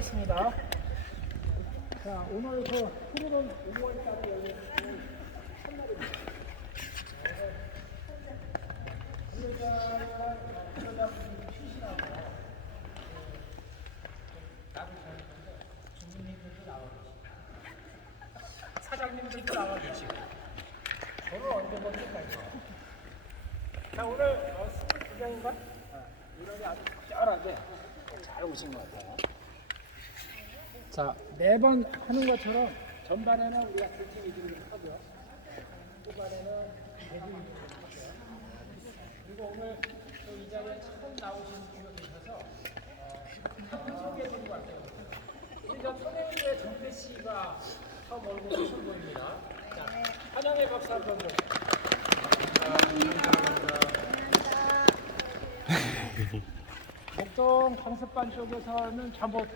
하겠습니다. 자, 오늘 그 프로는 5월달에 열리는 첫날입니다. 사장님들도 나와 계시고 저는 언제 먹을까요? 자 오늘 어, 22장인가? 이런이 아주 적절하게 잘 오신 것 같아요. 자 매번 하는 것처럼 전반에는 우리가 두팀 이기를 하고요. 후반에는 대팀 이기를 하고요. 그리고 오늘 또이 자리에 처음 나오신 분이 계셔서 어, 한분 소개해드리고 갈게요. 우리 저 손혜은의 정태 씨가 처음 얼굴 오신 분입니다. 자, 환영의 박수 한번 더. 목동 강습반 쪽에서는 전부